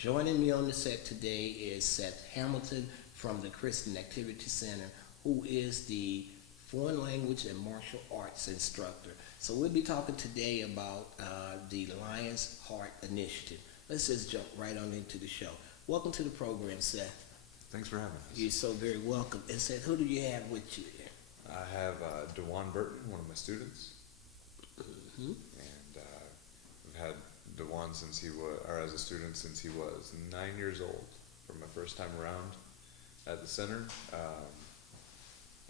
Joining me on the set today is Seth Hamilton from the Christian Activity Center, who is the foreign language and martial arts instructor. So we'll be talking today about the Lion's Heart Initiative. Let's just jump right on into the show. Welcome to the program, Seth. Thanks for having us. You're so very welcome. And Seth, who do you have with you here? I have Dewan Burton, one of my students, Mm-hmm. and I've had Dewan since he was, or as a student since he was 9 years old. From my first time around at the center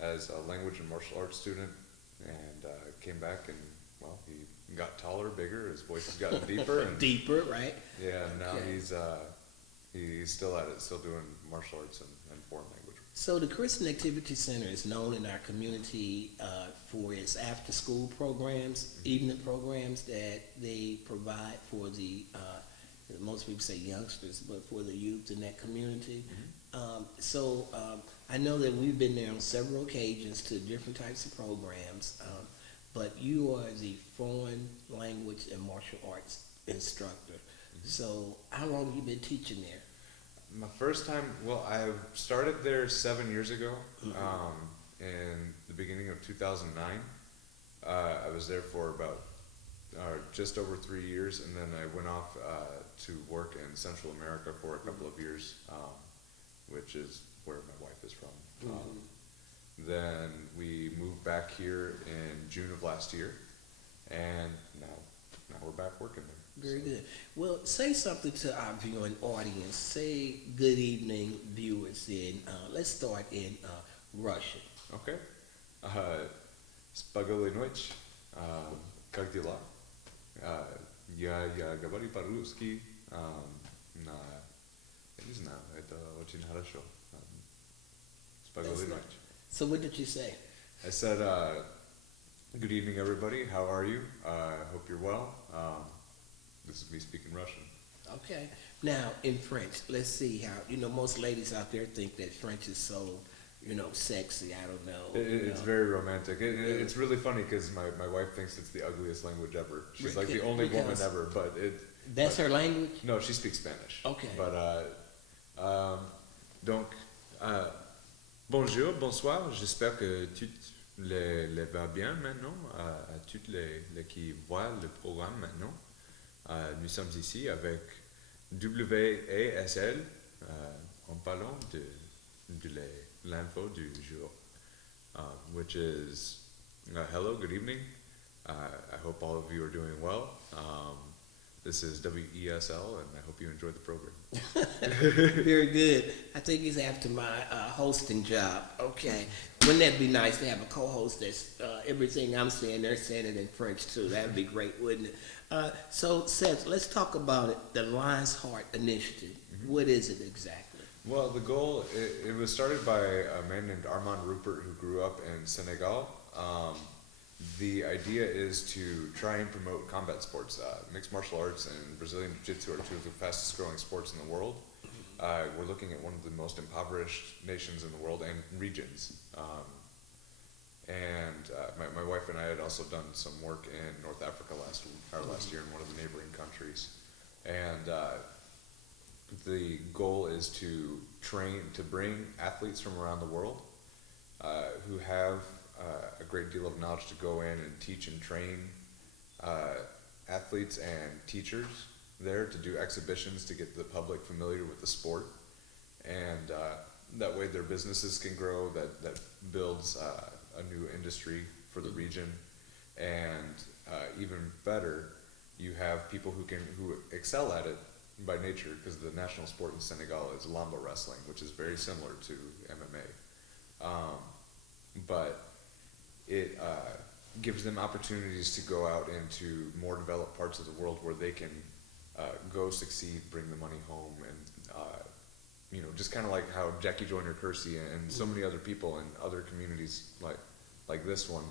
as a language and martial arts student, and came back and well, he got taller, bigger. His voice has gotten deeper. And, Deeper, right? yeah, now Okay. he's still at it, still doing martial arts and foreign language. So the Christian Activity Center is known in our community for its after-school programs, evening programs that they provide for the, most people say youngsters, but for the youth in that community. I know that we've been there on several occasions to different types of programs, but you are the foreign language and martial arts instructor. So how long have you been teaching there? My first time, well, I started there 7 years ago, in the beginning of 2009. I was there for about just over 3 years, and then I went off to work in Central America for a couple of years, which is where my wife is from. Then we moved back here in June of last year, and now we're back working there. Very good. Well, say something to our viewing audience. Say good evening, viewers. Let's start in Russian. Okay. Spaghetti ночь. Как дела? Я говорю по-русски. Я не знаю, это очень хорошо. Spaghetti ночь. So what did you say? I said, good evening, everybody. How are you? Hope you're well. This is me speaking Russian. Okay. Now, in French, let's see how, most ladies out there think that French is so, sexy. I don't know. It's very romantic. It's really funny because my wife thinks it's the ugliest language ever. She's like the only woman ever, but That's her language? No, she speaks Spanish. Okay. But, donc, bonjour, bonsoir. J'espère que tout les va bien maintenant. À toutes les qui voient le programme maintenant. Nous sommes ici avec WASL en parlant de l'info du jour, which is hello, good evening. I hope all of you are doing well. This is WESL, and I hope you enjoy the program. Very good. I think he's after my hosting job. Okay. Wouldn't that be nice to have a co-host that's everything I'm saying, they're saying it in French too. That would be great, wouldn't it? So, Seth, let's talk about it, the Lion's Heart Initiative. What is it exactly? Well, the goal, it was started by a man named Armand Rupert who grew up in Senegal. The idea is to try and promote combat sports. Mixed martial arts and Brazilian Jiu-Jitsu are two of the fastest growing sports in the world. We're looking at one of the most impoverished nations in the world and regions. My wife and I had also done some work in North Africa last year in one of the neighboring countries. And the goal is to bring athletes from around the world who have a great deal of knowledge to go in and teach and train athletes and teachers there to do exhibitions to get the public familiar with the sport, and that way their businesses can grow. That builds a new industry for the region, and even better, you have people who excel at it by nature, because the national sport in Senegal is Lamba wrestling, which is very similar to MMA, but it gives them opportunities to go out into more developed parts of the world where they can go succeed, bring the money home, and just kind of like how Jackie Joyner-Kersee and so many other people in other communities like this one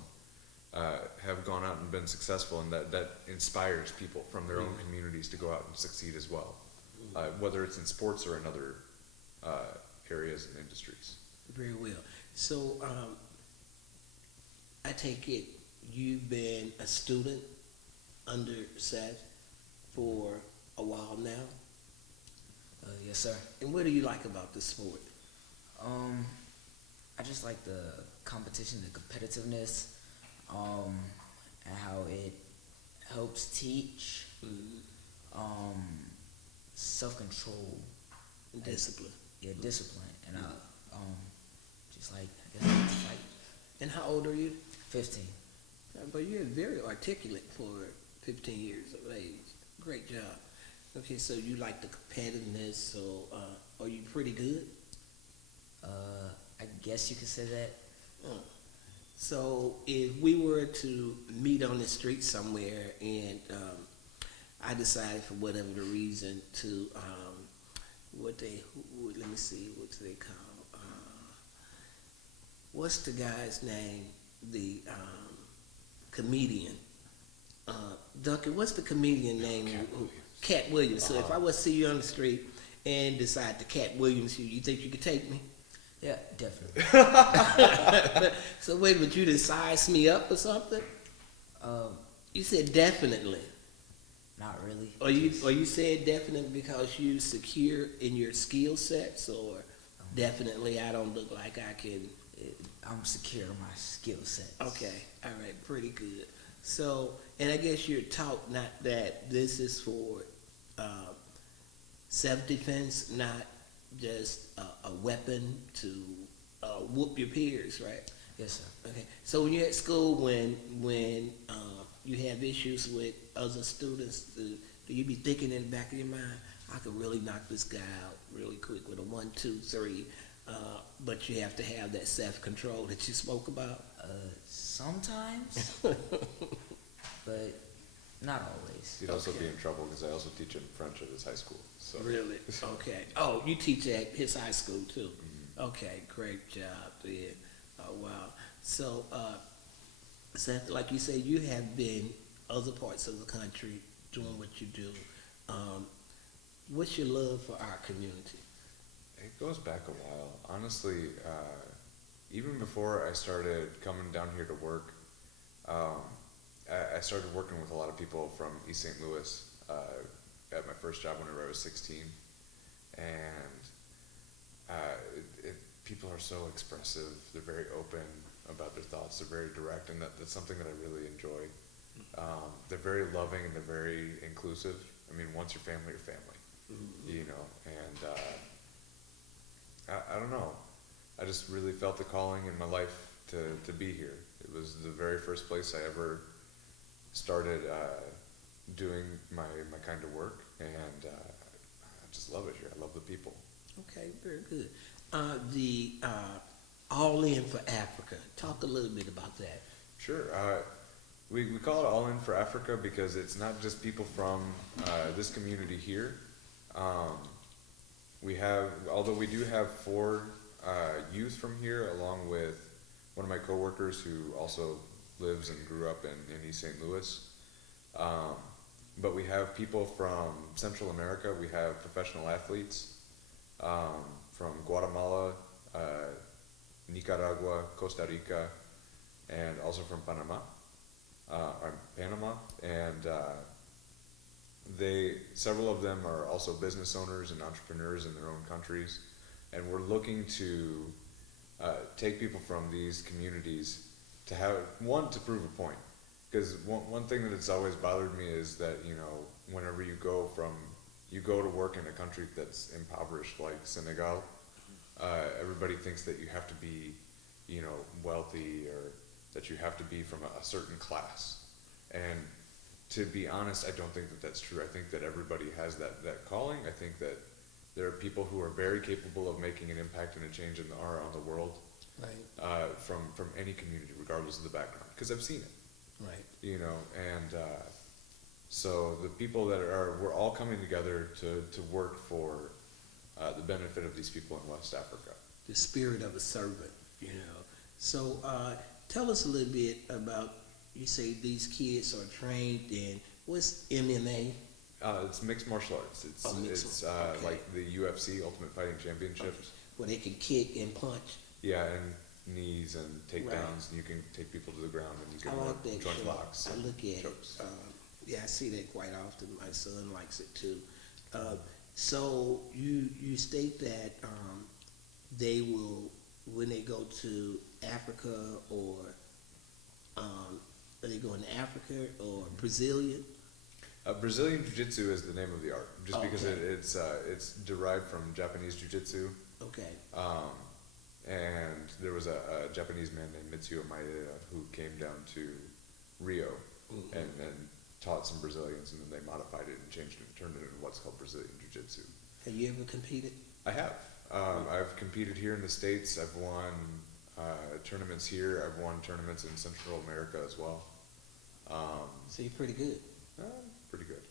have gone out and been successful, and that inspires people from their own communities to go out and succeed as well, whether it's in sports or in other areas and industries. Very well. So, I take it you've been a student under Seth for a while now? Yes, sir. And what do you like about the sport? Um, I just like the competition, the competitiveness, and how it helps teach um, self-control, Discipline. yeah, discipline, and just like I guess like fight. And how old are you? 15. But you're very articulate for 15 years of age. Great job. Okay, so you like the competitiveness. So are you pretty good? I guess you could say that. So if we were to meet on the street somewhere and I decided for whatever the reason to let me see, what do they call? What's the guy's name? The comedian. Duncan, what's the comedian name? Cat Williams. So if I was to see you on the street and decide to Cat Williams you think you could take me? Yeah, definitely. So wait a minute, you just size me up or something? You said definitely. Not really. Or you said definitely because you secure in your skill sets, or definitely I don't look like I can. I'm secure in my skill sets. Okay, all right, pretty good. So, and I guess you're taught not that this is for self-defense, not just a weapon to whoop your peers, right? Yes, sir. Okay. So when you're at school, when you have issues with other students, do you be thinking in the back of your mind, I could really knock this guy out really quick with a 1, 2, 3, but you have to have that self-control that you spoke about? Sometimes, but not always. He'd also be in trouble because I also teach him French at his high school. So. Really? Okay. Oh, you teach at his high school too? Okay, great job. Yeah. Oh, wow. So, Seth, like you say, you have been other parts of the country doing what you do. What's your love for our community? It goes back a while. Honestly, even before I started coming down here to work, I started working with a lot of people from East St. Louis at my first job whenever I was 16. And people are so expressive. They're very open about their thoughts. They're very direct, and that's something that I really enjoy. They're very loving and they're very inclusive. I mean, once you're family, you're family. You know, and I don't know. I just really felt the calling in my life to be here. It was the very first place I ever started doing my kind of work, and I just love it here. I love the people. Okay, very good. The All In for Africa. Talk a little bit about that. Sure. We call it All In for Africa because it's not just people from this community here. Although we do have 4 youth from here, along with one of my coworkers who also lives and grew up in East St. Louis. But we have people from Central America. We have professional athletes from Guatemala, Nicaragua, Costa Rica, and also from Panama. And several of them are also business owners and entrepreneurs in their own countries, and we're looking to take people from these communities to to prove a point. Because one thing that has always bothered me is that, you know, whenever you go to work in a country that's impoverished like Senegal, everybody thinks that you have to be, you know, wealthy, or that you have to be from a certain class. And to be honest, I don't think that that's true. I think that everybody has that calling. I think that there are people who are very capable of making an impact and a change around the world, Right. From any community, regardless of the background, because I've seen it. Right. You know, and so the people we're all coming together to work for the benefit of these people in West Africa. The spirit of a servant, you know. So tell us a little bit about, you say these kids are trained in, what's MMA? It's mixed martial arts. It's okay. like the UFC, Ultimate Fighting Championships. Where they can kick and punch. Yeah, and knees and takedowns, Right. and you can take people to the ground, and you I can like that joint show. locks. I and look at chokes. it. Yeah, I see that quite often. My son likes it too. So you state that they will when they go to Africa or are they going to Africa or Brazilian? Brazilian Jiu-Jitsu is the name of the art, just because Okay. it's derived from Japanese Jiu-Jitsu. Okay. And there was a Japanese man named Mitsuo Maeda who came down to Rio Mhm. and taught some Brazilians, and then they modified it and changed it and turned it into what's called Brazilian Jiu-Jitsu. Have you ever competed? I have. I've competed here in the States. I've won tournaments here. I've won tournaments in Central America as well. So you're pretty good. Pretty good.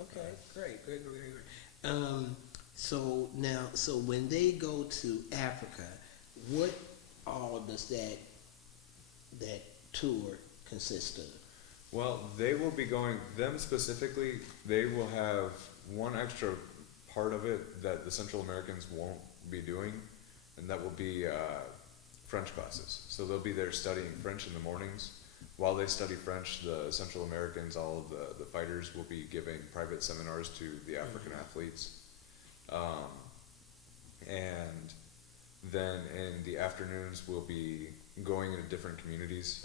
Okay, great. So when they go to Africa, what all does that tour consist of? Well, they will be going, them specifically, they will have one extra part of it that the Central Americans won't be doing, and that will be French classes. So they'll be there studying French in the mornings. While they study French, the Central Americans, all of the fighters, will be giving private seminars to the African athletes. And then in the afternoons, we'll be going into different communities.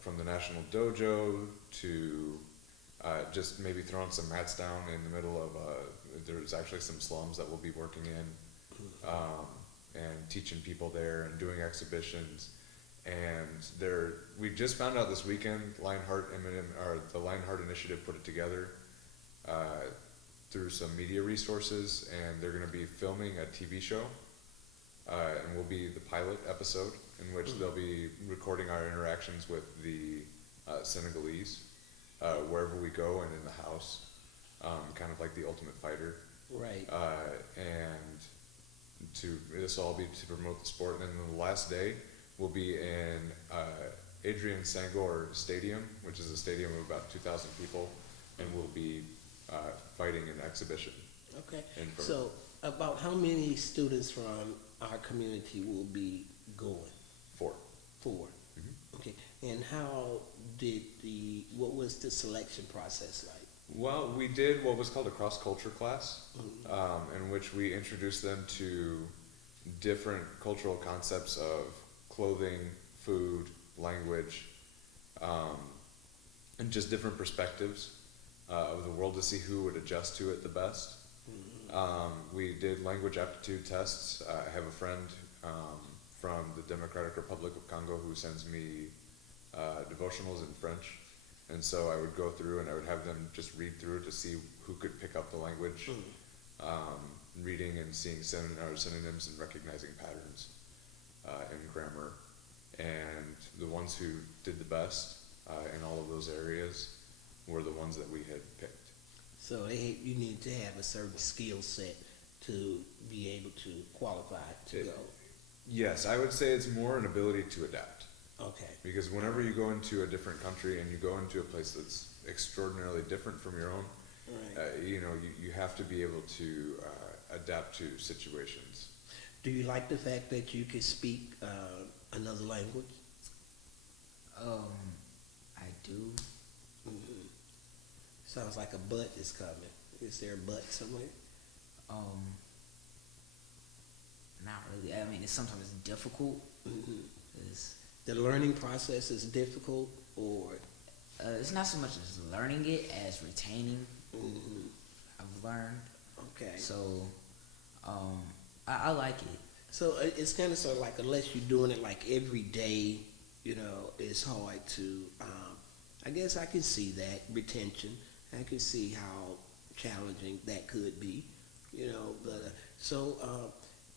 From the National Dojo to just maybe throwing some mats down in the middle of, there's actually some slums that we'll be working in, and teaching people there and doing exhibitions. And we just found out this weekend, the Lionheart Initiative put it together through some media resources, and they're going to be filming a TV show, and we'll be the pilot episode, in which they'll be recording our interactions with the Senegalese, wherever we go and in the house, kind of like the Ultimate Fighter. Right. And this will all be to promote the sport. And then the last day will be in Adrian Sangor Stadium, which is a stadium of about 2,000 people, and we'll be fighting an exhibition. Okay. in Peru. So about how many students from our community will be going? 4. 4. Okay. And what was the selection process like? Well, we did what was called a cross-culture class, in which we introduced them to different cultural concepts of clothing, food, language, and just different perspectives of the world to see who would adjust to it the best. We did language aptitude tests. I have a friend from the Democratic Republic of Congo who sends me devotionals in French. And so I would go through and I would have them just read through to see who could pick up the language, reading and seeing synonyms and recognizing patterns in grammar. And the ones who did the best in all of those areas were the ones that we had picked. So you need to have a certain skill set to be able to qualify to go. Yes, I would say it's more an ability to adapt. Okay. Because whenever you go into a different country and you go into a place that's extraordinarily different from your own, Right. You have to be able to adapt to situations. Do you like the fact that you can speak another language? I do. Sounds like a butt is coming. Is there a butt somewhere? Not really. I mean, sometimes it's difficult. It's, The learning process is difficult, or it's not so much as learning it as retaining. I've learned. okay. So, I like it. So it's kind of sort of like unless you're doing it like every day, it's hard to. I guess I can see that retention. I can see how challenging that could be, But so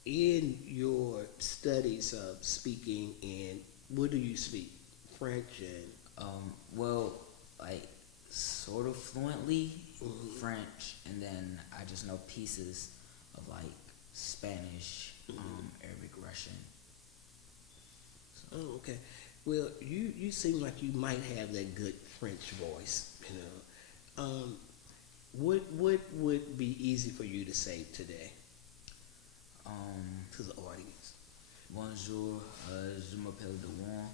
in your studies of speaking, and what do you speak? French and Well, like sort of fluently French, and then I just know pieces of like Spanish, Arabic, Russian. oh, okay. Well, you seem like you might have that good French voice, What would be easy for you to say today to the audience? Bonjour, je m'appelle Dewan.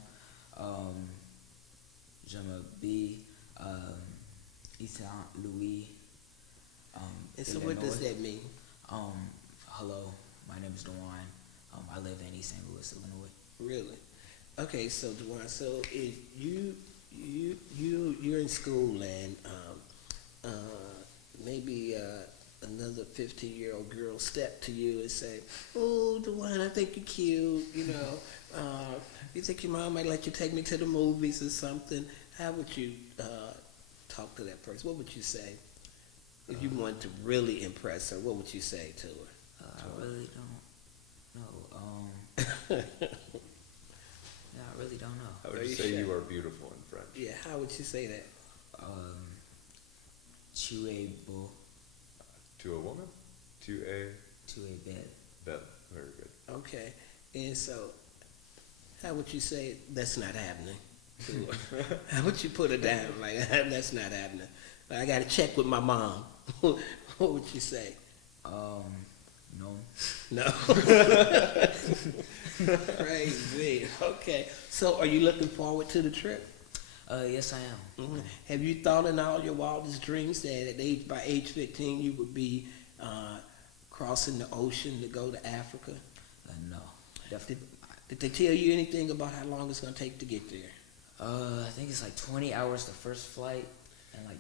Je m'appelle Ethan Louis. And so what does Illinois. that mean? Hello, my name is Dewan. I live in East St. Louis, Illinois. Really? Okay, so Dewan, so if you're in school and maybe another 15-year-old girl step to you and say, "Oh, Dewan, I think you're cute. You think your mom might let you take me to the movies or something?" How would you talk to that person? What would you say if you wanted to really impress her? What would you say to her? I really don't know. Yeah, I really don't know. I would Are you say sure? you are beautiful in French. Yeah, how would you say that? Tu es beau, To a woman? To a tu es belle. belle. Very good. Okay, and so how would you say that's not happening? to her? How would you put her down? Like, that's not happening. I got to check with my mom. What would you say? No. No. Crazy. Okay. So, are you looking forward to the trip? Yes, I am. Mhm. Have you thought in all your wildest dreams that by age 15 you would be crossing the ocean to go to Africa? No, definitely. Did they tell you anything about how long it's going to take to get there? I think it's like 20 hours the first flight, and like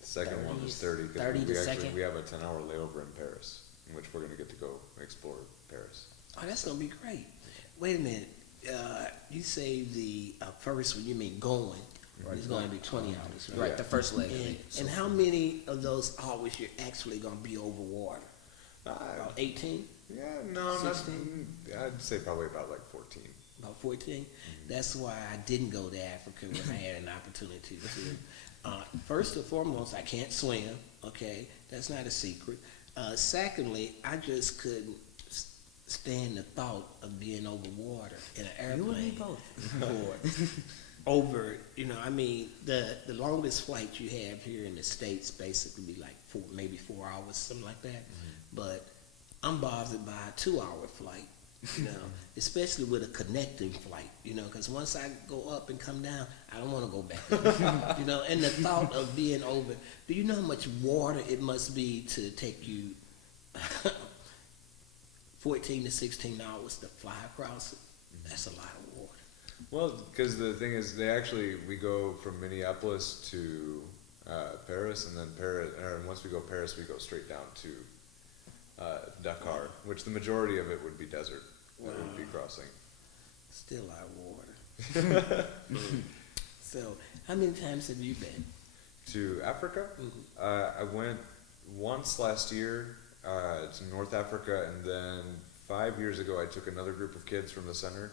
The second one is 30 because 30 the second. we have a 10-hour layover in Paris, in which we're going to get to go explore Paris. Oh, that's going to be great. Wait a minute. You say the first one, you mean going. Right. It's going to be 20 hours, right? right, the first leg. of And, it. So and how many of those hours you're actually going to be over water? Uh, About 18? yeah, no, not, 16? I'd say probably about like 14. About 14? That's why I didn't go to Africa when I had an opportunity to. First and foremost, I can't swim, okay? That's not a secret. Secondly, I just couldn't stand the thought of being over water in an airplane. You and me both. For over, the longest flight you have here in the States basically be like maybe 4 hours, something like that. But I'm bothered by a 2-hour flight, especially with a connecting flight, because once I go up and come down, I don't want to go back up, and the thought of being over, do you know how much water it must be to take you 14 to 16 hours to fly across it? That's a lot of water. Well, because the thing is, we go from Minneapolis to Paris, and then once we go Paris, we go straight down to Dakar, which the majority of it would be desert. That would be crossing. Still a lot of water. So, how many times have you been? To Africa? I went once last year to North Africa, and then 5 years ago I took another group of kids from the center,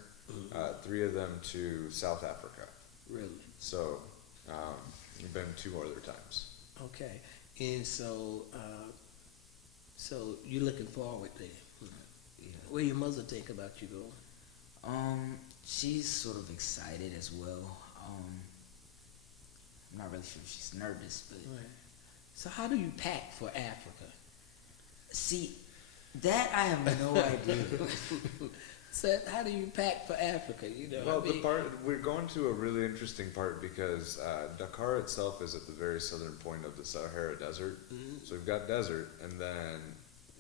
3 of them to South Africa. Really? So, I've been 2 other times. Okay. And so, so you're looking forward there. Yeah. What do your mother think about you going? She's sort of excited as well. I'm not really sure if she's nervous, but Right. So how do you pack for Africa? see, that I have no idea. Seth, how do you pack for Africa? Well, we're going to a really interesting part because Dakar itself is at the very southern point of the Sahara Desert. So we've got desert, and then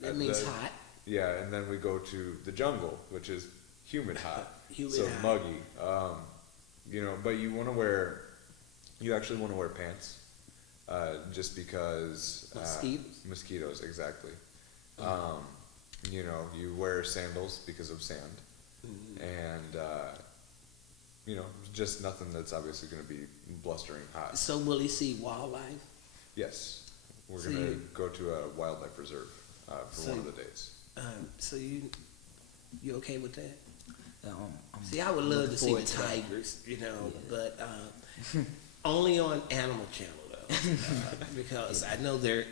That means hot. Yeah, and then we go to the jungle, which is humid hot, Humid so hot. muggy. But you actually want to wear pants, just because Mosquitoes? Mosquitoes, exactly. You wear sandals because of sand, and just nothing that's obviously going to be blustering hot. So will he see wildlife? Yes, we're So going to you- go to a wildlife reserve for So- one of the days. So you okay with that? I'm See, I would love looking to see the forward to that. tigers, Yeah. but only on Animal Channel though, because I know they're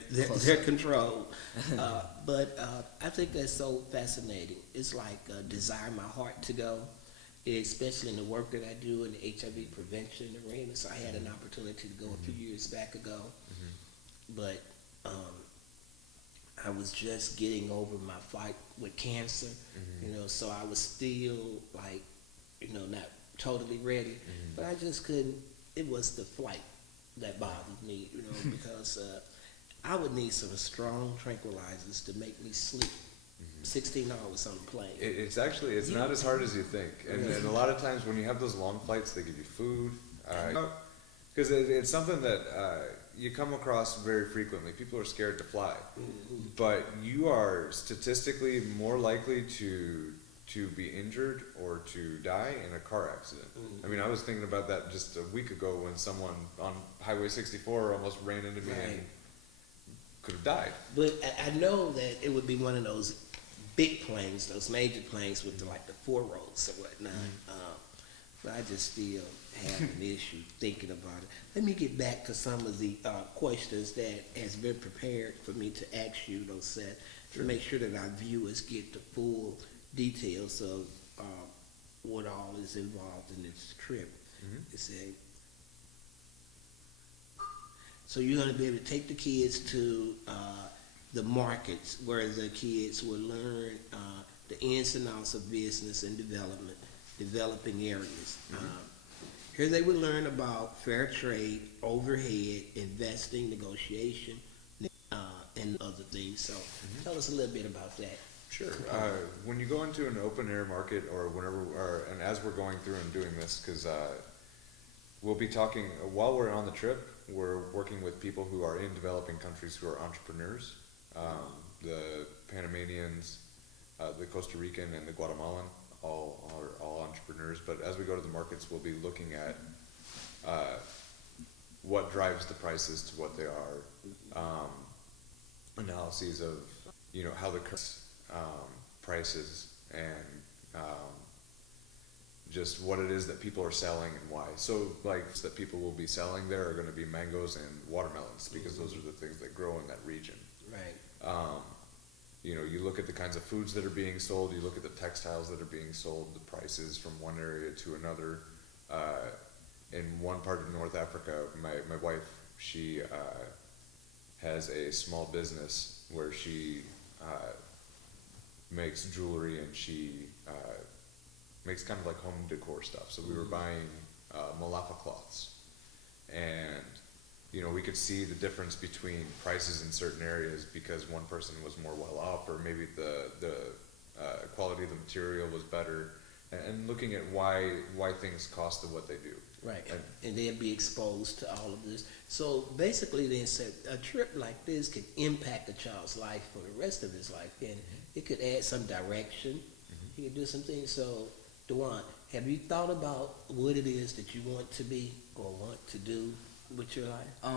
controlled. But I think that's so fascinating. It's like desire my heart to go, especially in the work that I do in the HIV prevention arena. So I had an opportunity to go a few years back ago, but I was just getting over my fight with cancer, so I was still not totally ready, but I just couldn't. It was the flight that bothered me, because I would need some strong tranquilizers to make me sleep. 16 hours on the plane. It's actually, it's not as hard as you think. And a lot of times when you have those long flights, they give you food. Because it's something that you come across very frequently. People are scared to fly. But you are statistically more likely to be injured or to die in a car accident. I mean, I was thinking about that just a week ago when someone on Highway 64 almost ran into me and could have died. But I know that it would be one of those big planes, those major planes with the 4 rows or whatnot. But I just still have an issue thinking about it. Let me get back to some of the questions that has been prepared for me to ask you, though, Seth, to make sure that our viewers get the full details of what all is involved in this trip. So you're going to be able to take the kids to the markets where the kids will learn the ins and outs of business and developing areas. Here they would learn about fair trade, overhead, investing, negotiation, and other things. So tell us a little bit about that. Sure. When you go into an open air market or and as we're going through and doing this, because we'll be talking, while we're on the trip, we're working with people who are in developing countries who are entrepreneurs. The Panamanians, the Costa Rican, and the Guatemalan all are all entrepreneurs. But as we go to the markets, we'll be looking at what drives the prices to what they are, analyses of how the prices and just what it is that people are selling and why. So that people will be selling there are going to be mangoes and watermelons because those are the things that grow in that region. Right. You look at the kinds of foods that are being sold, you look at the textiles that are being sold, the prices from one area to another. In one part of North Africa, my wife, she has a small business where she makes jewelry and she makes kind of like home decor stuff. So we were buying Malafa cloths, and we could see the difference between prices in certain areas because one person was more well off, or maybe the quality of the material was better, and looking at why things cost what they do. Right, and they'll be exposed to all of this. So basically, then said a trip like this could impact a child's life for the rest of his life, and it could add some direction. He could do some things. So, Dewan, have you thought about what it is that you want to be or want to do with your life?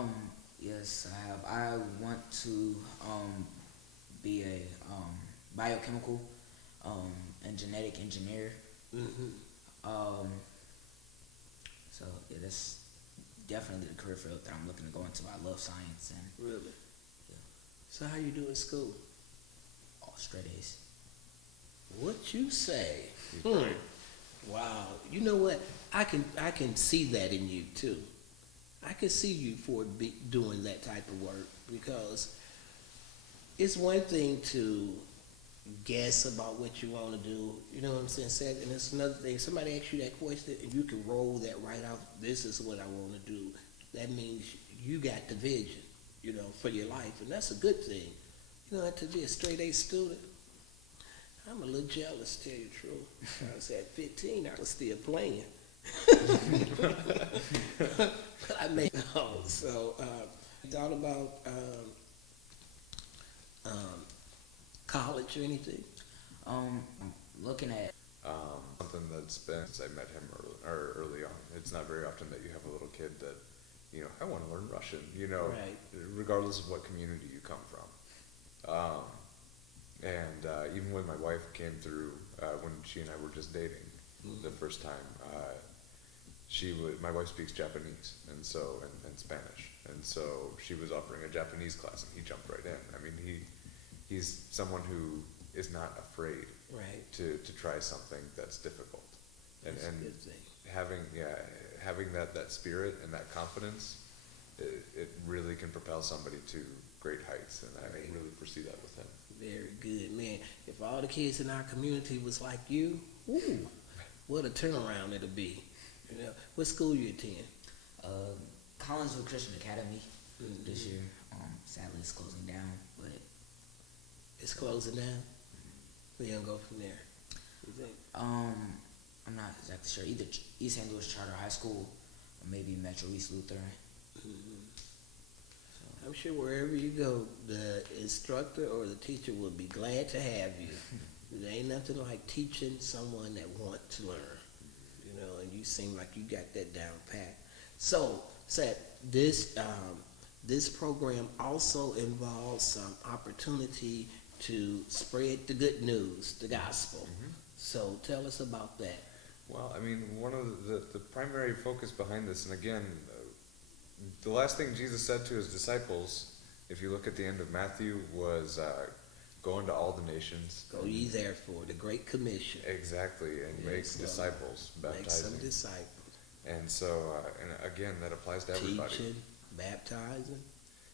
Yes, I have. I want to be a biochemical and genetic engineer. So yeah, that's definitely the career field that I'm looking to go into. I love science and Really? Yeah. So how you do in school? all straight A's. What you say? Wow. You know what? I can see that in you too. I can see you doing that type of work because it's one thing to guess about what you want to do. You know what I'm saying, Seth? And it's another thing. Somebody asks you that question and you can roll that right out. This is what I want to do. That means you got the vision, for your life, and that's a good thing. To be a straight A student, I'm a little jealous, to tell you the truth. I was at 15, I was still playing. I made so thought about college or anything? I'm looking at Something that's been since I met him early on. It's not very often that you have a little kid that, I want to learn Russian, Right. regardless of what community you come from. Even when my wife came through, when she and I were just dating the first time, my wife speaks Japanese and Spanish, and so she was offering a Japanese class, and he jumped right in. I mean, he's someone who is not afraid Right. to try something that's difficult, That's and a good thing. having that spirit and that confidence, it really can propel somebody to great heights, and I really foresee that with him. Very good, man. If all the kids in our community was like you, ooh, what a turnaround it'll be. What school you attend? Collinsville Christian Academy this year. Sadly, it's closing down, but It's closing down. We gonna go from there. You think? I'm not exactly sure. Either East St. Louis Charter High School or maybe Metro East Lutheran. I'm sure wherever you go, the instructor or the teacher will be glad to have you. There ain't nothing like teaching someone that wants to learn, and you seem like you got that down pat. So, Seth, this program also involves some opportunity to spread the good news, the gospel. So, tell us about that. Well, I mean, one of the primary focus behind this, and again, the last thing Jesus said to his disciples, if you look at the end of Matthew, was go into all the nations. Go ye therefore, the Great Commission. Exactly, and make disciples, baptizing. Make some disciples. And so, and again, that applies to everybody. Teaching, baptizing.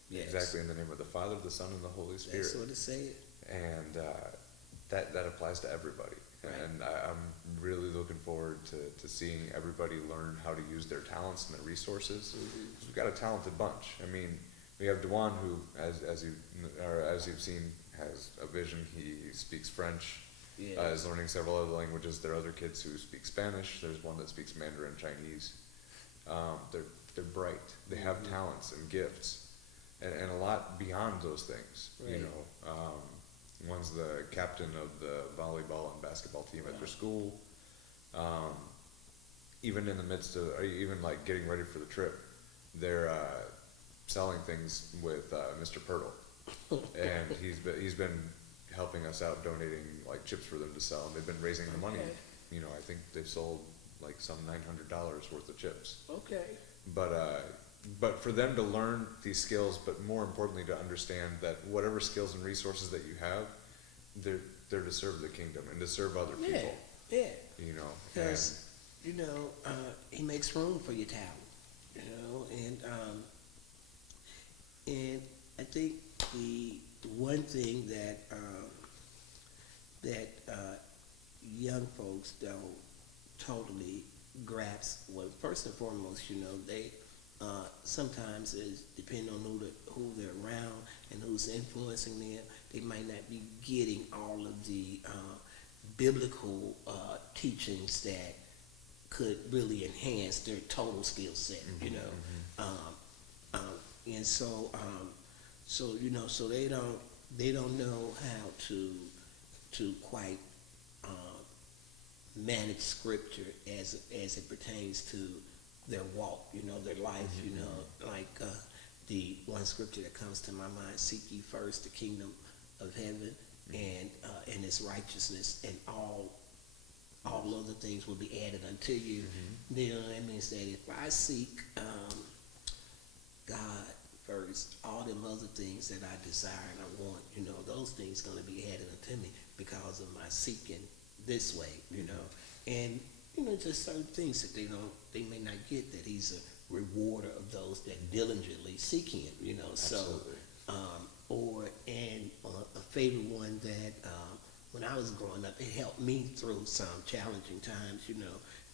Yes. Exactly, in the name of the Father, the Son, and the Holy Spirit. That's what it said. And that applies to everybody. Right. And I'm really looking forward to seeing everybody learn how to use their talents and their resources. Because we've got a talented bunch. I mean, we have Dewan, who, as you've seen, has a vision. He speaks French. Yeah. Is learning several other languages. There are other kids who speak Spanish. There's one that speaks Mandarin Chinese. They're bright. They have talents and gifts, and a lot beyond those things. Right. One's the captain of the volleyball and basketball team at their school. Even in the midst of, even like getting ready for the trip, they're selling things with Mr. Pirtle, and he's been helping us out, donating like chips for them to sell, and they've been raising the money. Okay. I think they've sold like some $900 worth of chips. Okay. But for them to learn these skills, but more importantly to understand that whatever skills and resources that you have, they're to serve the kingdom and to serve other people. Yeah. Because he makes room for your talent. And I think the one thing that young folks don't totally grasp, well, first and foremost, they sometimes is depending on who they're around and who's influencing them, they might not be getting all of the biblical teachings that could really enhance their total skill set, and so so they don't know how to quite manage scripture as it pertains to their walk, their life, like the one scripture that comes to my mind: seek ye first the kingdom of heaven and its righteousness, and all other things will be added unto you. That means that if I seek God first, all them other things that I desire and I want, those things going to be added unto me because of my seeking this way, and just certain things that they may not get, that he's a rewarder of those that diligently seek him, Absolutely. And a favorite one that when I was growing up, it helped me through some challenging times,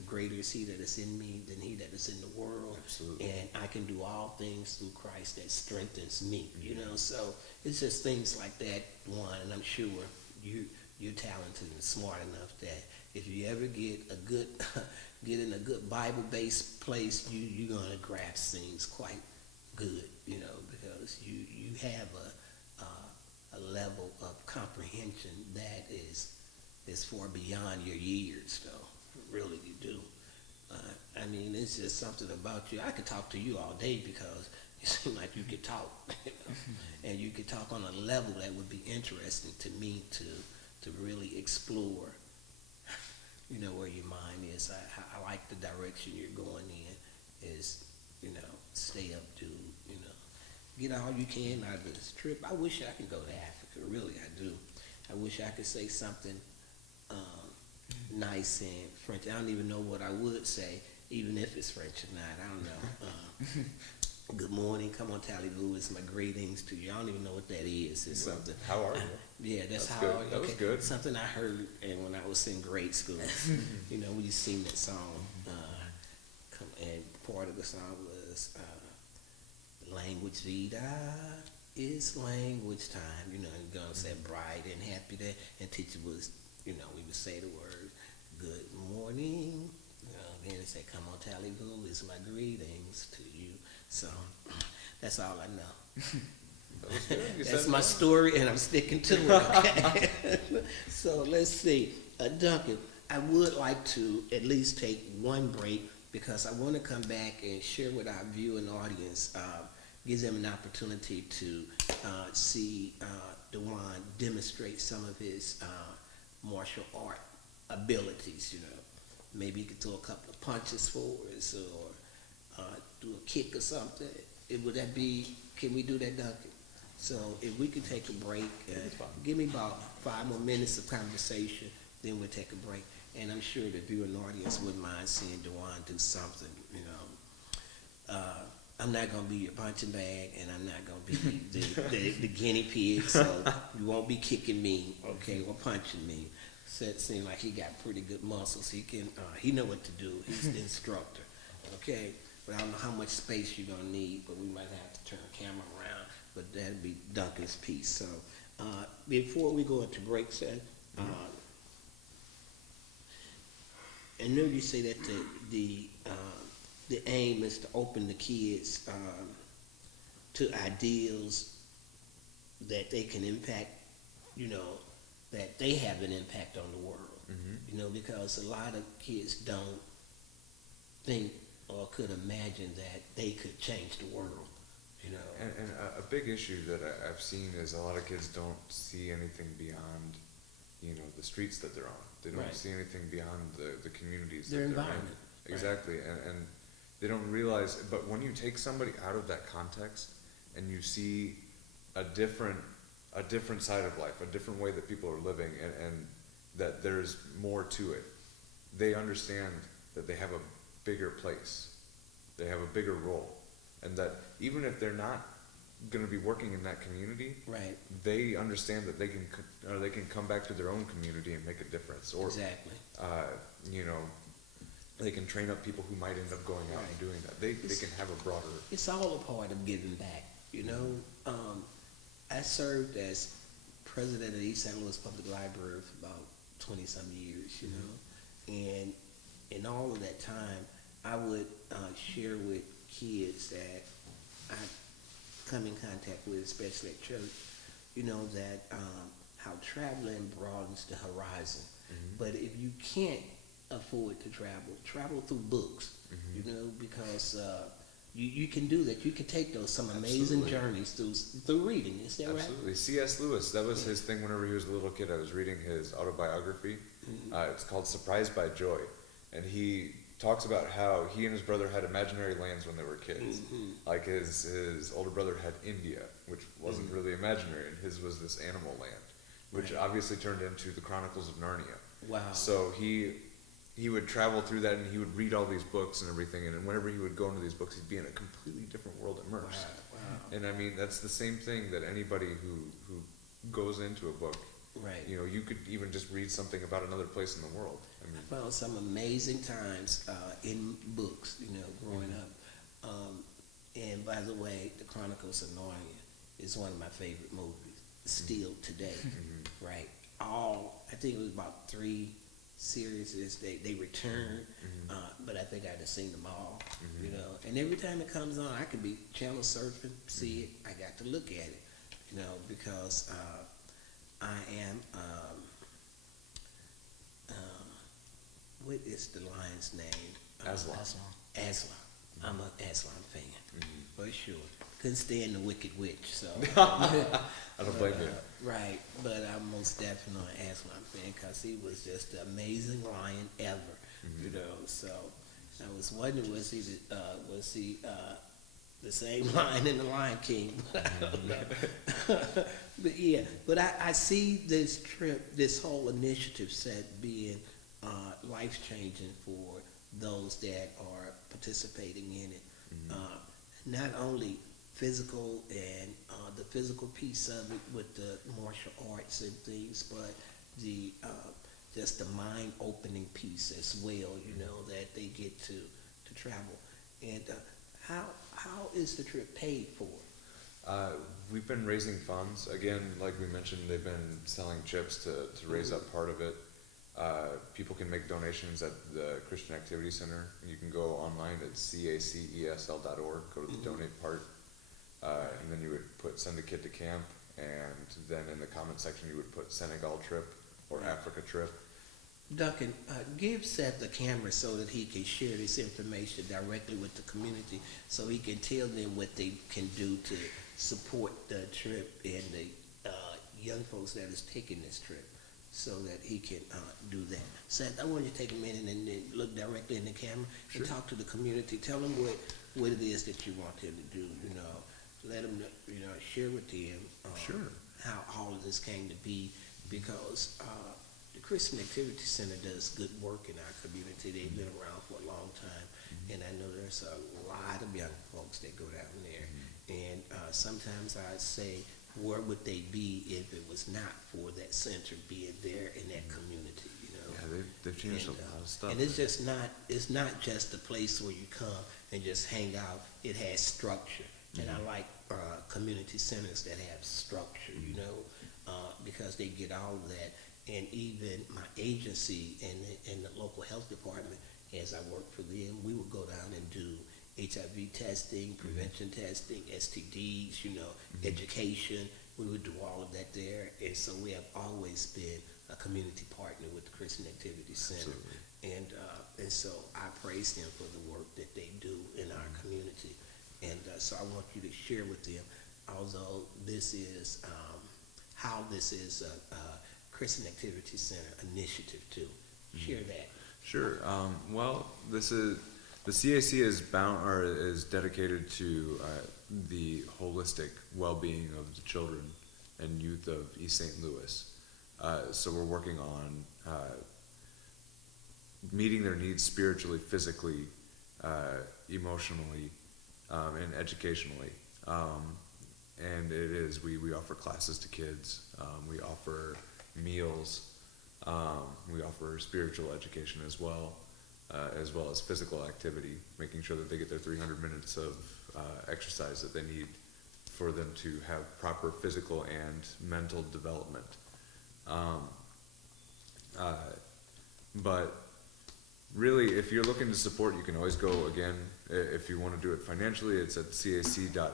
greater is he that is in me than he that is in the world. Absolutely. And I can do all things through Christ that strengthens me, so it's just things like that, one, and I'm sure you're talented and smart enough that if you ever get in a good Bible-based place, you're gonna grasp things quite good, because you have a level of comprehension that is far beyond your years, though. Really, you do. I mean, it's just something about you. I could talk to you all day because you seem like you could talk, and you could talk on a level that would be interesting to me to really explore, where your mind is. I like the direction you're going in, is, stay up to, get all you can out of this trip. I wish I could go to Africa, really, I do. I wish I could say something nice in French. I don't even know what I would say, even if it's French or not. I don't know. Good morning, come on, Tallyvoo, it's my greetings to you. I don't even know what that is. It's something. How are you? Yeah, that's how. Good. That was good. Something I heard, and when I was in grade school, we used to sing that song. And part of the song was "Language Vida," it's language time. You know, you're gonna say bright and happy day, and teacher was, we would say the word good morning. Then they say, come on, tally ho, it's my greetings to you. So that's all I know. That was good. You That's said my it. story, and I'm sticking to it. Okay. So let's see, Duncan. I would like to at least take one break because I want to come back and share with our viewing audience, gives them an opportunity to see Dewan demonstrate some of his martial art abilities. Maybe he could throw a couple of punches for us, or do a kick or something. Would that be? Can we do that, Duncan? So if we could take a break, give me about 5 more minutes of conversation, then we'll take a break. And I'm sure the viewing audience wouldn't mind seeing Dewan do something. I'm not gonna be your punching bag, and I'm not gonna be the guinea pig. So you won't be kicking me, okay, or punching me. Seth seems like he got pretty good muscles. He know what to do. He's the instructor, okay. But I don't know how much space you're gonna need. But we might have to turn the camera around. But that'd be Duncan's piece. So before we go into break, Seth, I know you say that the aim is to open the kids to ideals that they can impact, that they have an impact on the world. Because a lot of kids don't think or could imagine that they could change the world. And a big issue that I've seen is a lot of kids don't see anything beyond, the streets that they're on. They don't Right. see anything beyond the communities Their that they're environment. in. Exactly, and they don't realize. But when you take somebody out of that context and you see a different side of life, a different way that people are living, and that there's more to it, they understand that they have a bigger place, they have a bigger role, and that even if they're not going to be working in that community, Right. they understand that they can come back to their own community and make a difference, or Exactly. they can train up people who might end up going out and doing that. They can have a broader. It's all a part of giving back. I served as president of the East St. Louis Public Library for about 20-some years, and in all of that time, I would share with kids that I come in contact with, especially at church, that how traveling broadens the horizon. But if you can't afford to travel through books, because you can do that. You can take some amazing Absolutely. journeys through reading. Is that right? Absolutely. C.S. Lewis, that was his thing whenever he was a little kid. I was reading his autobiography. It's called Surprised by Joy. And he talks about how he and his brother had imaginary lands when they were kids. Like his older brother had India, which wasn't really imaginary, and his was this animal land, which obviously turned into the Chronicles of Narnia. Wow. So he would travel through that, and he would read all these books and everything, and whenever he would go into these books, he'd be in a completely different world immersed. Wow. And I mean, that's the same thing that anybody who goes into a book, Right. you could even just read something about another place in the world. I mean, I found some amazing times in books, growing up. And by the way, The Chronicles of Narnia is one of my favorite movies, still today. Right. I think it was about 3 series. They returned, but I think I'd have seen them all. And every time it comes on, I could be channel surfing, see it. I got to look at it, because I am. What is the lion's name? Aslan. Aslan. I'm an Aslan fan, for sure. Couldn't stand the Wicked Witch, so. I don't blame you. Right, but I'm most definitely an Aslan fan because he was just the amazing lion ever, So I was wondering, was he the same lion in the Lion King? I don't know. But yeah, but I see this trip, this whole initiative set being life-changing for those that are participating in it. Not only physical and the physical piece of it with the martial arts and things, but the just the mind-opening piece as well. That they get to travel. And how is the trip paid for? We've been raising funds. Again, like we mentioned, they've been selling chips to raise up part of it. People can make donations at the Christian Activity Center. You can go online at cacesl.org, go to the donate part, and then you would send a kid to camp, and then in the comment section you would put Senegal trip or Africa trip. Duncan, give Seth the camera so that he can share this information directly with the community, so he can tell them what they can do to support the trip and the young folks that is taking this trip, so that he can do that. Seth, I want you to take a minute and then look directly in the camera and talk to the community. Tell them what it is that you want them to do. Let them share with them how all of this came to be, because the Christian Activity Center does good work in our community. They've been around for a long time, and I know there's a lot of young folks that go down there. And sometimes I say, where would they be if it was not for that center being there in that community? Yeah, they've changed a lot of stuff. And it's not just a place where you come and just hang out. It has structure, and I like community centers that have structure. Because they get all of that. And even my agency and the local health department, as I work for them, we would go down and do HIV testing, prevention testing, STDs, education. We would do all of that there. And so we have always been a community partner with the Christian Activity Center. Absolutely. And so I praise them for the work that they do in our community. And so I want you to share with them, although this is how this is a Christian Activity Center initiative too. Share that. Sure. Well, this is the CAC is dedicated to the holistic well-being of the children and youth of East St. Louis. So we're working on meeting their needs spiritually, physically, emotionally, and educationally. And it is we offer classes to kids. We offer meals. We offer spiritual education as well as physical activity, making sure that they get their 300 minutes of exercise that they need for them to have proper physical and mental development. But really, if you're looking to support, you can always go again. If you want to do it financially, it's at cacesl.org.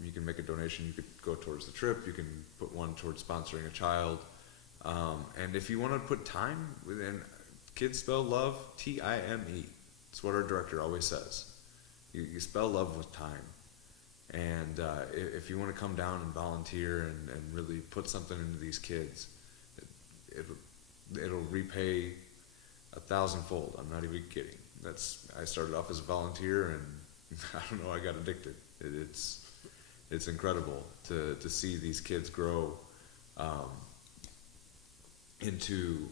You can make a donation. You could go towards the trip. You can put one towards sponsoring a child. And if you want to put time within, kids spell love Time. It's what our director always says. You spell love with time. And if you want to come down and volunteer and really put something into these kids, it'll repay 1,000-fold. I'm not even kidding. I started off as a volunteer, and I don't know, I got addicted. It's incredible to see these kids grow into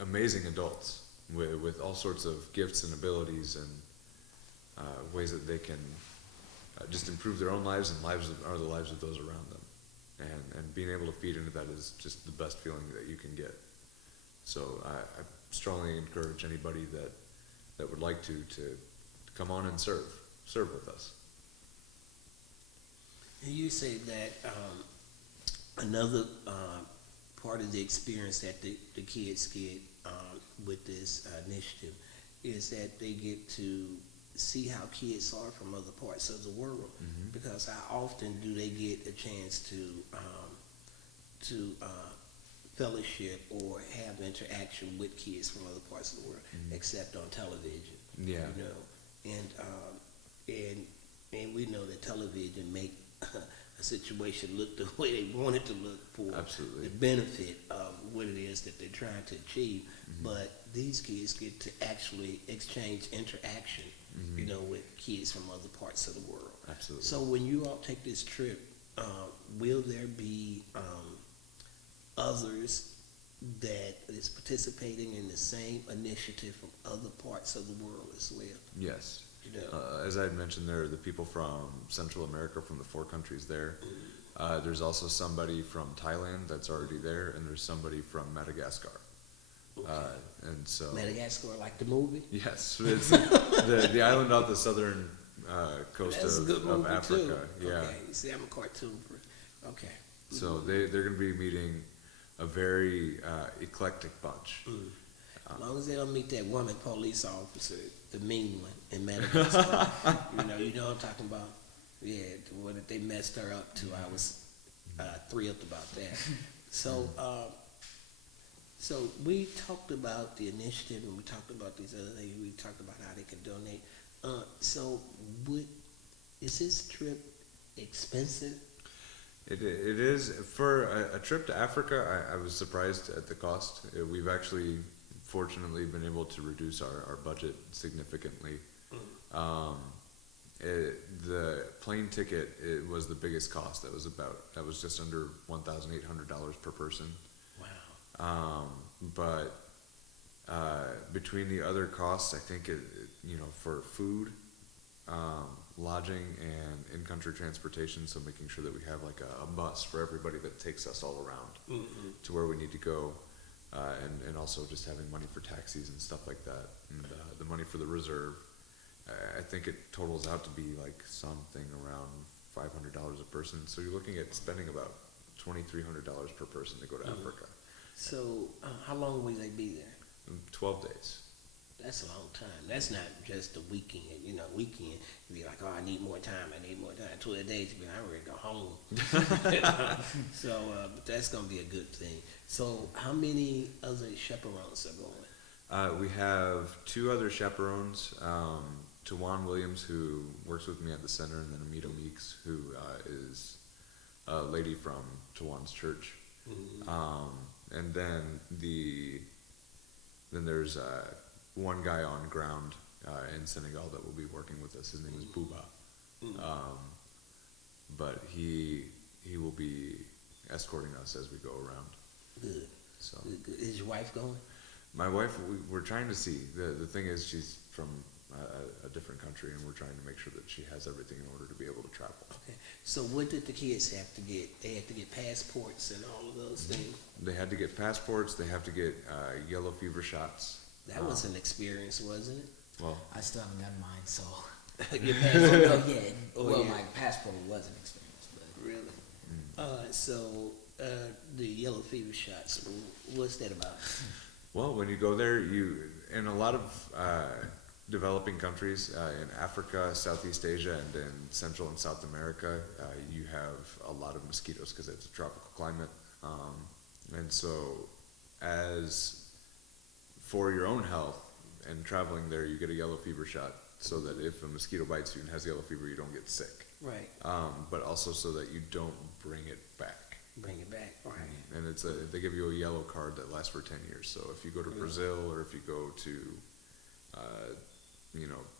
amazing adults with all sorts of gifts and abilities and ways that they can just improve their own lives and the lives of those around them. And being able to feed into that is just the best feeling that you can get. So I strongly encourage anybody that would like to come on and serve with us. And you say that another part of the experience that the kids get with this initiative is that they get to see how kids are from other parts of the world. Mm-hmm. Because how often do they get a chance to fellowship or have interaction with kids from other parts of the world, mm-hmm. except on television? Yeah. And we know that television make a situation look the way they want it to look for Absolutely. The benefit of what it is that they're trying to achieve. Mm-hmm. But these kids get to actually exchange interaction, mm-hmm. With kids from other parts of the world. Absolutely. So when you all take this trip, will there be others that is participating in the same initiative from other parts of the world as well? Yes. As I had mentioned, there are the people from Central America, from the 4 countries there. Mm-hmm. There's also somebody from Thailand that's already there, and there's somebody from Madagascar. Okay. And so Madagascar, like the movie? Yes, it's the island off the southern coast That's a good of movie Africa. too. Yeah. Okay, you see, I'm a cartoon. Okay. So they're going to be meeting a very eclectic bunch. As long as they don't meet that woman police officer, the mean one in Madagascar. you know what I'm talking about. Yeah, the one that they messed her up to. I was thrilled about that. So, so we talked about the initiative, and we talked about these other things. We talked about how they can donate. So, is this trip expensive? It is for a trip to Africa. I was surprised at the cost. We've actually, fortunately, been able to reduce our budget significantly. The plane ticket was the biggest cost. That was just under $1,800 per person. Wow. But between the other costs, I think for food, lodging, and in-country transportation, so making sure that we have like a bus for everybody that takes us all around to where we need to go, and also just having money for taxis and stuff like that, and the money for the reserve. I think it totals out to be like something around $500 a person. So you're looking at spending about $2,300 per person to go to Africa. So, how long will they be there? 12 days. That's a long time. That's not just a weekend. Weekend, you be like, oh, I need more time. 12 days, you be like, I'm ready to go home. So, but that's going to be a good thing. So, how many other chaperones are going? We have 2 other chaperones, Tawan Williams, who works with me at the center, and then Amita Meeks, who is a lady from Tawan's church. And then there's one guy on ground in Senegal that will be working with us. His name is Bouba. But he will be escorting us as we go around. Good. So Good. Is your wife going? my wife, we're trying to see. The thing is, she's from a different country, and we're trying to make sure that she has everything in order to be able to travel. Okay. So what did the kids have to get? They had to get passports and all of those things? They had to get passports. They have to get yellow fever shots. That was an experience, wasn't it? Well, I still haven't gotten mine, so. Your passport? Well, yeah. my passport was an experience, but. Really? So the yellow fever shots, what's that about? well, when you go there, in a lot of developing countries in Africa, Southeast Asia, and in Central and South America, you have a lot of mosquitoes because it's a tropical climate, and so as for your own health and traveling there, you get a yellow fever shot so that if a mosquito bites you and has yellow fever, you don't get sick. Right. But also so that you don't bring it back. Bring it back. Right. And they give you a yellow card that lasts for 10 years. So if you go to Brazil, or if you go to,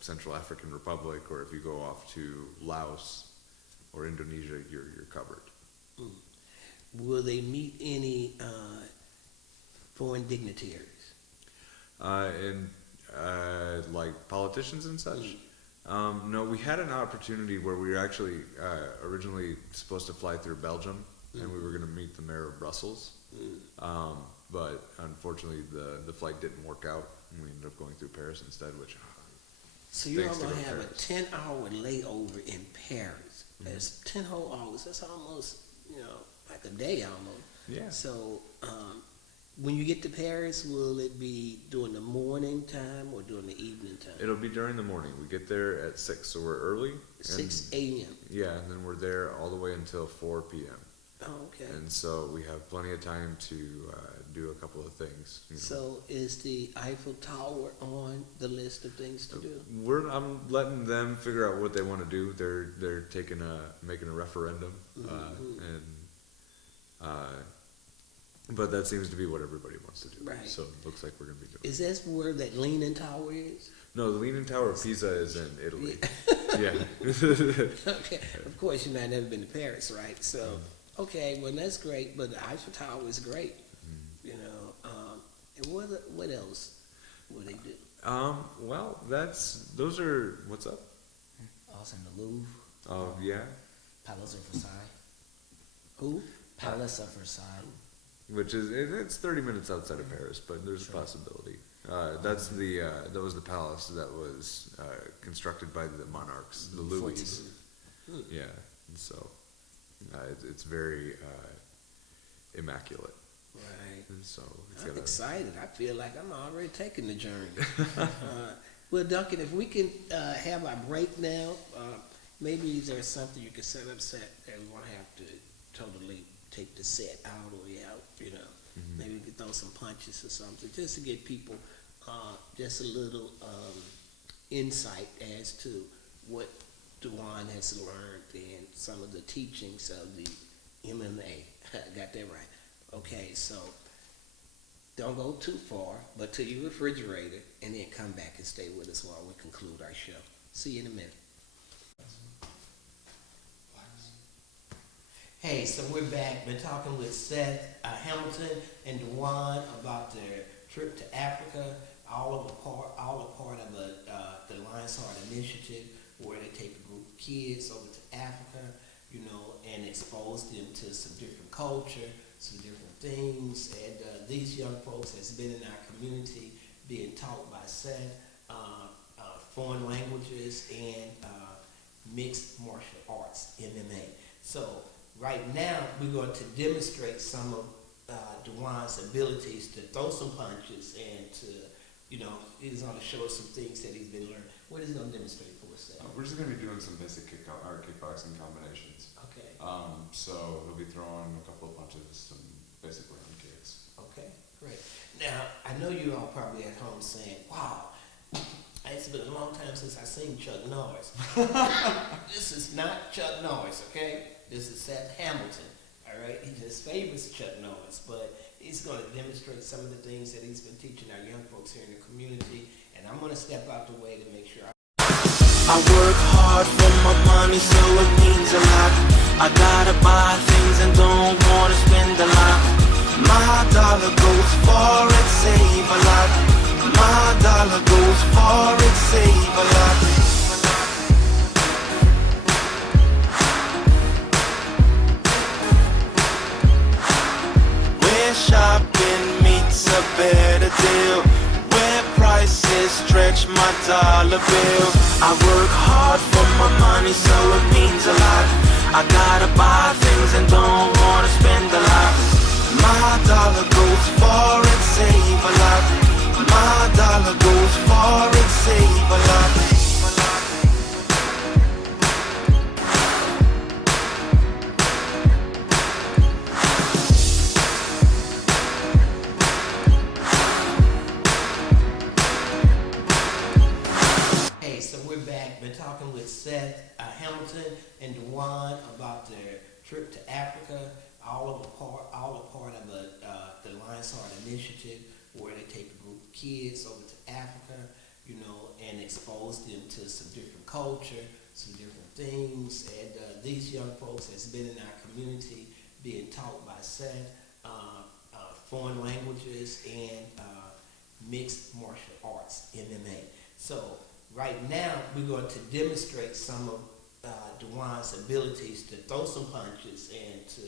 Central African Republic, or if you go off to Laos or Indonesia, you're covered. Will they meet any foreign dignitaries? And like politicians and such. No, we had an opportunity where we were actually originally supposed to fly through Belgium, and we were going to meet the mayor of Brussels. But unfortunately, the flight didn't work out, and we ended up going through Paris instead, which. So you're Thanks to going to go have a Paris. 10-hour layover in Paris. That's 10 whole hours. That's almost, like a day almost. Yeah. So when you get to Paris, will it be during the morning time or during the evening time? It'll be during the morning. We get there at 6, so we're early. 6 a.m. Yeah, and then we're there all the way until 4 p.m. Oh, okay. And so we have plenty of time to do a couple of things. So is the Eiffel Tower on the list of things to do? I'm letting them figure out what they want to do. They're making a referendum, but that seems to be what everybody wants to do. Right. So it looks like we're going to be doing. Is that where that Leaning Tower is? No, the Leaning Tower of Pisa is in Italy. Yeah. Okay. Of course, you might have never been to Paris, right? So, okay, well that's great. But the Eiffel Tower is great. And what else will they do? Well, those are what's up. Also in the Louvre, Oh yeah, Palace of Versailles. Who? Palace of Versailles. which is it's 30 minutes outside of Paris, but there's a possibility. That was the palace that was constructed by the monarchs, the Louis. Yeah, and so it's very immaculate. Right. And so it's I'm got excited. I feel like I'm already taking the journey. Well, Duncan, if we can have our break now, maybe there's something you can set up, and we won't have to totally take the set all the way out, you know. Maybe we could throw some punches or something, just to get people just a little insight as to what Dewan has learned and some of the teachings of the MMA. Got that right. Okay, so don't go too far, but to your refrigerator, and then come back and stay with us while we conclude our show. See you in a minute. Hey, so we're back. Been talking with Seth Hamilton and Dewan about their trip to Africa, all a part of the Lion's Heart Initiative, where they take a group of kids over to Africa, you know, and expose them to some different culture, some different things. And these young folks has been in our community being taught by Seth foreign languages and mixed martial arts, MMA. So right now, we're going to demonstrate some of Dewan's abilities to throw some punches and to, you know, he's going to show us some things that he's been learning. What is he going to demonstrate for us, Seth? we're just gonna be doing some basic kickboxing combinations. Okay. So he'll be throwing a couple of punches, some basic round kicks. Okay, great. Now, I know you're all probably at home saying, wow, it's been a long time since I've seen Chuck Norris. This is not Chuck Norris, okay? This is Seth Hamilton, all right? He just favors Chuck Norris, but he's going to demonstrate some of the things that he's been teaching our young folks here in the community, and I'm going to step out the way to make sure I work hard for my money, so it means a lot. I gotta buy things and don't wanna spend a lot. My dollar goes far and save a lot. My dollar goes far and save a lot. Where shopping meets a better deal, where prices stretch my dollar bill. I work hard for my money, so it means a lot. I gotta buy things and don't wanna spend a lot. My dollar goes far and save a lot. My dollar goes far and save a lot. Been talking with Seth Hamilton and Dewan about their trip to Africa, all a part of the Lion's Heart Initiative, where they take a group of kids over to Africa, you know, and expose them to some different culture, some different things. And these young folks has been in our community being taught by Seth foreign languages and mixed martial arts, MMA. So right now, we're going to demonstrate some of Dewan's abilities to throw some punches and to,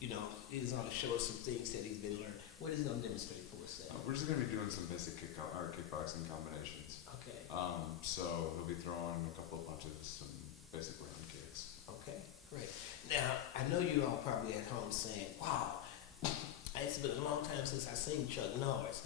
you know, he's going to show us some things that he's been learning. What is he going to demonstrate for us, Seth? We're just gonna be doing some basic kickboxing combinations. Okay. So he'll be throwing a couple of punches, some basic round kicks. Okay, great. Now, I know you're all probably at home saying, wow, it's been a long time since I've seen Chuck Norris.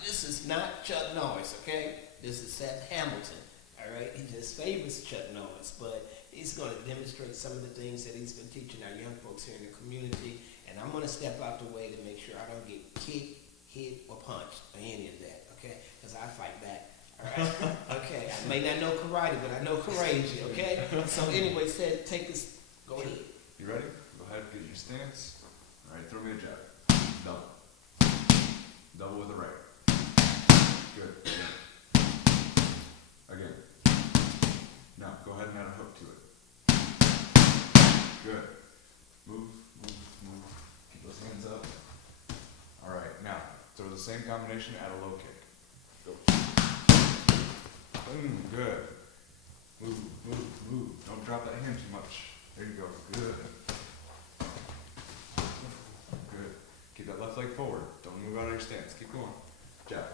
This is not Chuck Norris, okay? This is Seth Hamilton, all right? He just favors Chuck Norris, but he's going to demonstrate some of the things that he's been teaching our young folks here in the community, and I'm going to step out the way to make sure I don't get kicked, hit, or punched, or any of that, okay? Because I fight back, all right? Okay, I may not know karate, but I know karate, okay? So anyway, Seth, take this, go ahead. You ready? Go ahead, get your stance. All right, throw me a jab. Double. Double with a right. Good. Again. Now, go ahead and add a hook to it. Good. Move, move, move. Keep those hands up. All right, now, throw the same combination, add a low kick. Go. Boom, good. Move, move, move. Don't drop that hand too much. There you go. Good. Good. Keep that left leg forward. Don't move out of your stance. Keep going. Jab.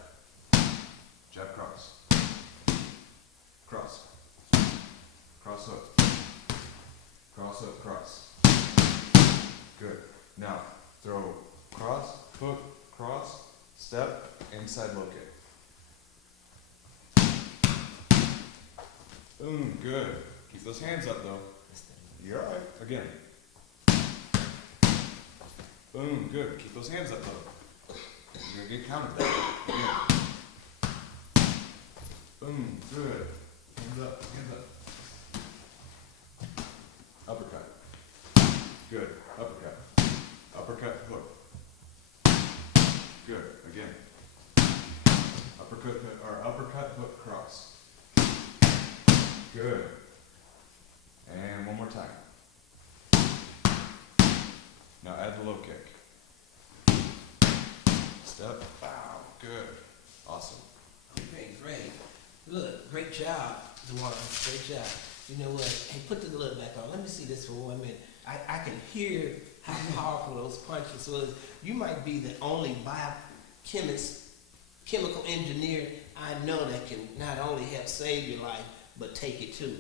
cross, hook, cross. Good. Now, throw cross, hook, cross, step, inside low kick. Boom, good. Keep those hands up though. You're alright. Again. Boom, good. Keep those hands up though. You're gonna get counted there. Again. Boom, good. Hands up, hands up. Uppercut. Good. Uppercut. Uppercut, hook. Good. Again. Uppercut, or uppercut, hook, cross. Good. And one more time. Now add the low kick. Step. Wow. Good. Awesome. Great. Look, great job, Dewan. Great job. You know what? Hey, put the look back on. Let me see this for 1 minute. I can hear how powerful those punches was. You might be the only biochemist, chemical engineer I know that can not only help save your life, but take it too.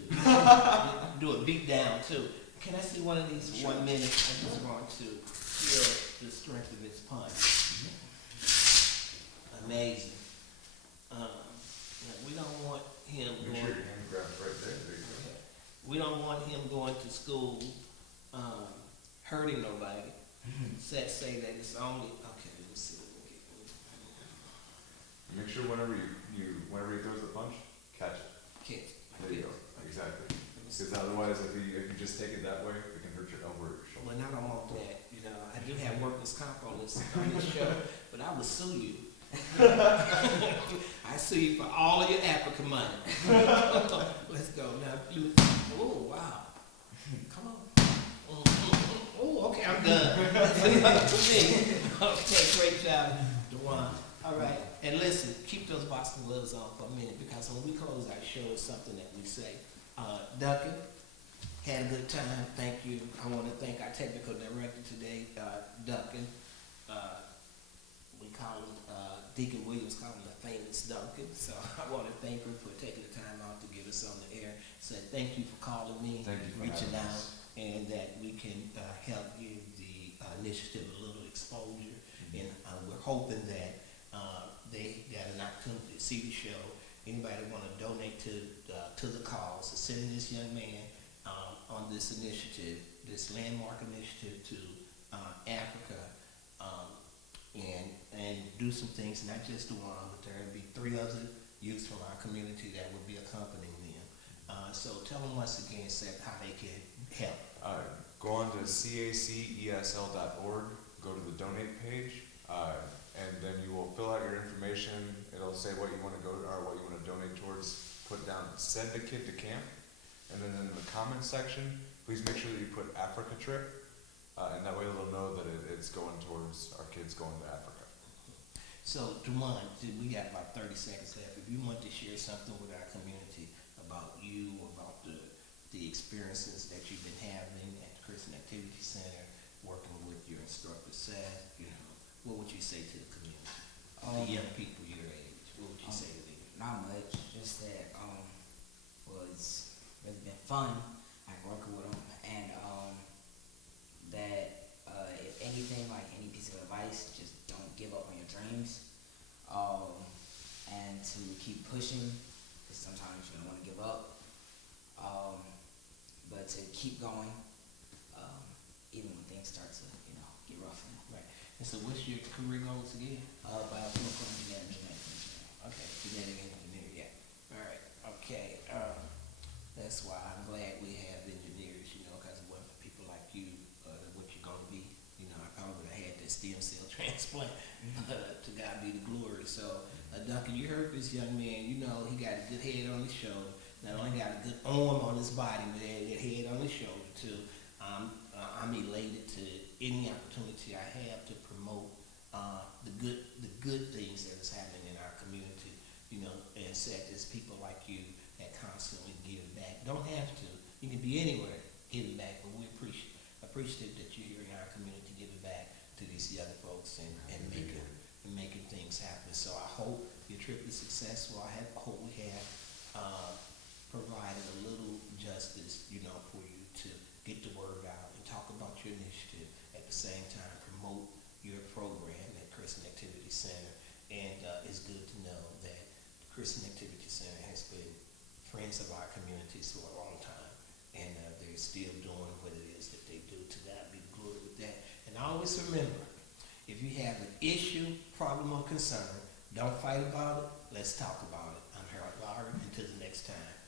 Do a beat down too. Can I see one of these for 1 minute? I just want to feel the strength of his punch. Amazing. We don't want him Make going. sure your hand grabs right there. There you go. We don't want him going to school hurting nobody. Seth say that it's only okay. Let me see. Make sure whenever whenever he throws the punch, catch it. Kick. There you go. Exactly. Because otherwise, if you just take it that way, it can hurt your elbow or your shoulder. Well, I don't want that. You know, I do have workers' comp on this show, but I will sue you. I sue you for all of your Africa money. Let's go now. Oh wow! Come on. Oh, okay, I'm done. That's enough for me. Okay, great job, Dewan. All right, and listen, keep those boxing gloves on for a minute because when we close our show, it's something that we say. Duncan, had a good time. Thank you. I want to thank our technical director today, Duncan. We call him Deacon Williams, call him the famous Duncan. So I want to thank him for taking the time out to get us on the air. So thank you for calling me, Thank you for reaching having out, us. and that we can help give the initiative a little exposure. And we're hoping that they got an opportunity to see the show. Anybody want to donate to the cause, to sending this young man on this initiative, this landmark initiative to Africa, and do some things, not just the one, but there will be 3 other youths from our community that will be accompanying them. So tell them once again, Seth, how they can help. Go on to cacesl.org, go to the donate page, and then you will fill out your information. It'll say what you want to go or what you want to donate towards. Put down send a kid to camp, and then in the comments section, please make sure that you put Africa trip, and that way they'll know that it's going towards our kids going to Africa. So, Dewan, we got about 30 seconds left. If you want to share something with our community about you, about the experiences that you've been having at the Christian Activity Center, working with your instructor, Seth, what would you say to the community? The young people your age, what would you say to them? Not much, just that it's been fun, like working with them, and that if anything, like any piece of advice, just don't give up on your dreams, and to keep pushing, because sometimes you don't want to give up, but to keep going, even when things start to get rough. Right. And so what's your career goals again? Biochemical engineering, genetic engineering. Okay, genetic engineer, yeah. All right, okay. That's why I'm glad we have engineers, because it wasn't for people like you, what you're going to be. I probably would have had that stem cell transplant. To God be the glory. So, Duncan, you heard this young man, he got a good head on his shoulder. Not only got a good arm on his body, but he had a good head on his shoulder, too. I'm elated to any opportunity I have to promote the good things that is happening in our community. And Seth, there's people like you that constantly give back. Don't have to. You can be anywhere giving back, but we appreciate that you're here in our community giving back to these young folks and making things happen. So I hope your trip is successful. I hope we have provided a little justice, for you to get the word your initiative. At the same time, promote your program at Christian Activity Center. And it's good to know that the Christian Activity Center has been friends of our communities for a long time. And they're still doing what it is that they do. To God be the glory with that. And always remember, if you have an issue, problem, or concern, don't fight about it. Let's talk about it. I'm Harold Lawary. Until the next time.